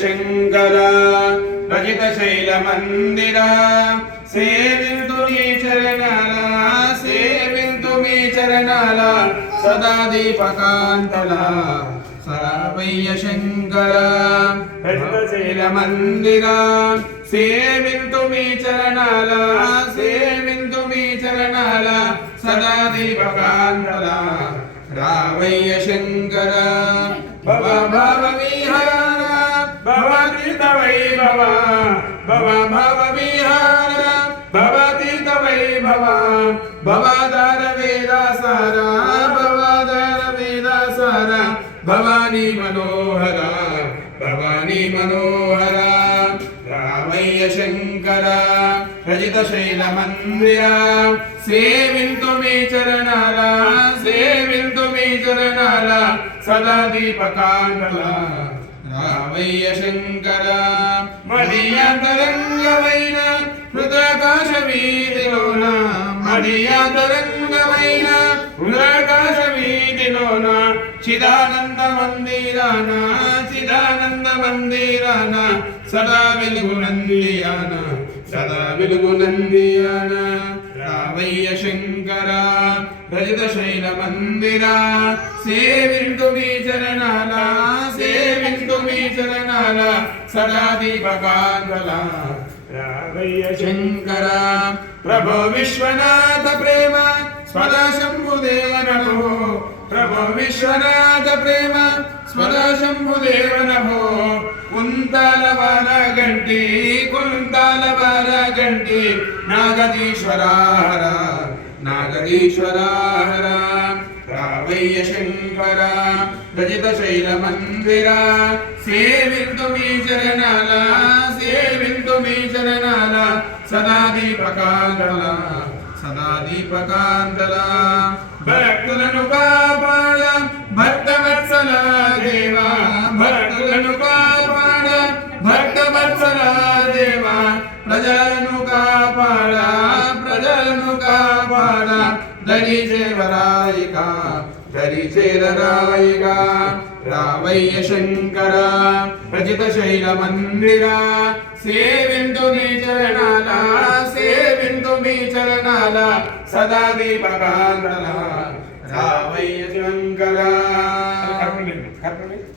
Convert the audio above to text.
శంకర రజిత శైల మందిర సేవింతు మీ చరణాల సేవింతు మీ చరణాల సదా దీపకాంతల సరావయ్య శంకర రజిత శైల మందిర సేవింతు మీ చరణాల సేవింతు మీ చరణాల సదా దీపకాంతల రావయ్య శంకర భవ భవ విహార భవతీత వైభవ భవ భవ విహార భవతీత వైభవ భవాధార వేదాసార భవాధార వేదాసార భవానీ మనోహర భవానీ మనోహర రామయ్య శంకర రజిత శైల మందిర సేవింతు మీ చరణాల సేవింతు మీ చరణాల సదా దీపకాంతల రామయ్య శంకర మడియాంతరంగమైన హృదయాకాశ వీధిలోన మడియాంతరంగమైన హృదయాకాశ వీధిలోన చిదానంద మందిరాన చిదానంద మందిరాన సదా వెలుగు నందియాన సదా వెలుగు నందియాన రామయ్య శంకర రజిత శైల మందిర సేవింతు మీ చరణాల సేవింతు మీ చరణాల సదా దీపకాంతల రామయ్య శంకర ప్రభో విశ్వనాథ ప్రేమ స్వదా శంభుదేవ నమో ప్రభో విశ్వనాథ ప్రేమ స్వదా శంభుదేవ నమో కుంతాల వార గంటి కుంతాల వార గంటి నాగదీశ్వరాహర నాగదీశ్వరాహర రామయ్య శంకర రజిత శైల మందిర సేవింతు మీ చరణాల సేవింతు మీ చరణాల సదా దీపకాంతల సదా దీపకాంతల భక్తులను కాపాడ భక్తవత్సల దేవా భక్తులను కాపాడ భక్తవత్సల దేవా ప్రజలను కాపాడ ప్రజలను కాపాడ దరి చేవరాయిక దరి చేరరాయిక రామయ్య శంకర రజిత శైల మందిర సేవింతు మీ చరణాల సేవింతు మీ చరణాల సదా దీపకాంతల రామయ్య శంకర